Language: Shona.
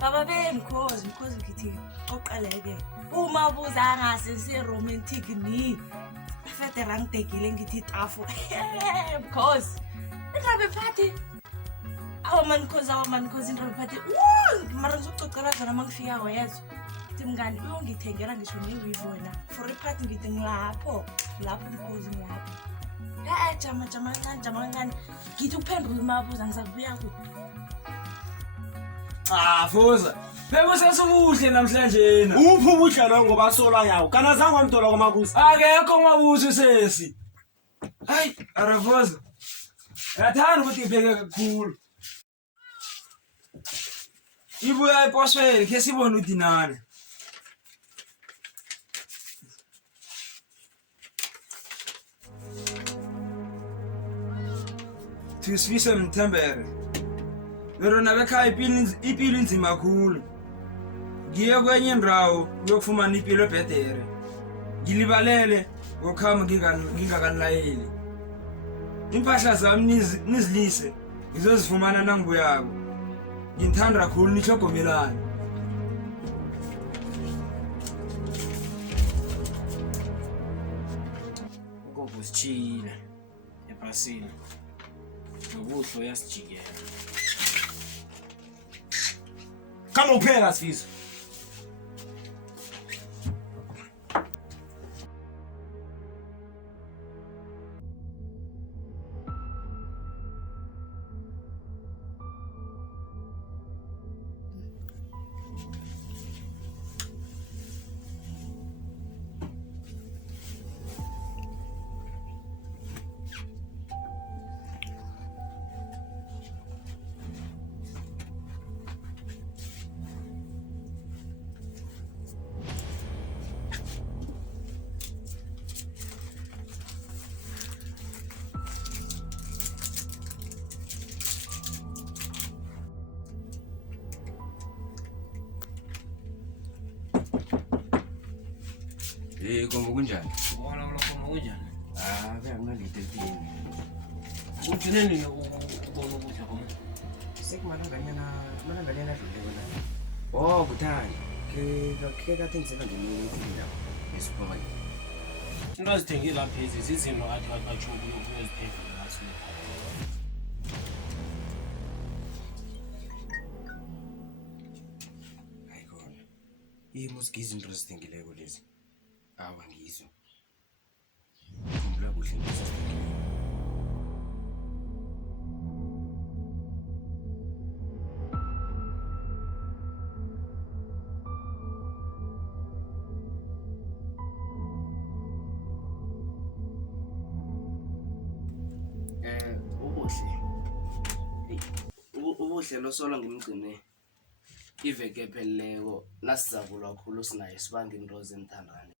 Baba mkhozi ngithi oqaleke. Uma buza ngase si romantic ni. Fete rang tekile ngithi tafu. Mkhozi. Ingabe party. Awaman cause ingabe party. Mara ngizoxoxela zona mangifika wethu. Mngani uyongithengela ngisho newivo for iphathi ngithi ngilapho mkhozi ngilapho jama kancane ngithi ukuphendula umabuza ngizakubuya ku Fuza bekusasubuhle namhlanje na uphi ubuhle lo ngoba sola yawo kana zange wamdola kwamabuzi akekho mabuzi sesi hayi arafuza yathanda ukuthi ipheke kakhulu ibuya iposwele ke sibone udinane Tisifise Mthembeni. Lero nabekhaya ipilo inzima kakhulu. Ngiye kwenye indawo uyokufumana ipilo ebhedere. Ngilibalele ngokuhamba ngingakanilayeli. Impahla zami nizilise ngizozifumana nangibuyako. Ngithanda kakhulu nihlogomelane. Ngoba usichile ebhasini. Nobuhlo yasijikela. kama upheka Sifiso Kombo kunjani? Wona khoma kunjani? Kuyangalite empini. Uthineni ukubona ukudla khoma? Sekumalanganyana adlule wona. Kuthani. Ke kathi ngisela ngemini lapho esupermarket. Into azithengile lapha izinto athi atsho ukuyozithengela ngathi. Hayikhona. Imusigizi into ezithengileko lezi. Awa ngizo. Khumbula kuhle into ezithengileko. Ubuhle losola ngumgcine iveke epheleleko nasizakula kakhulu sinaye sibange into zenthandane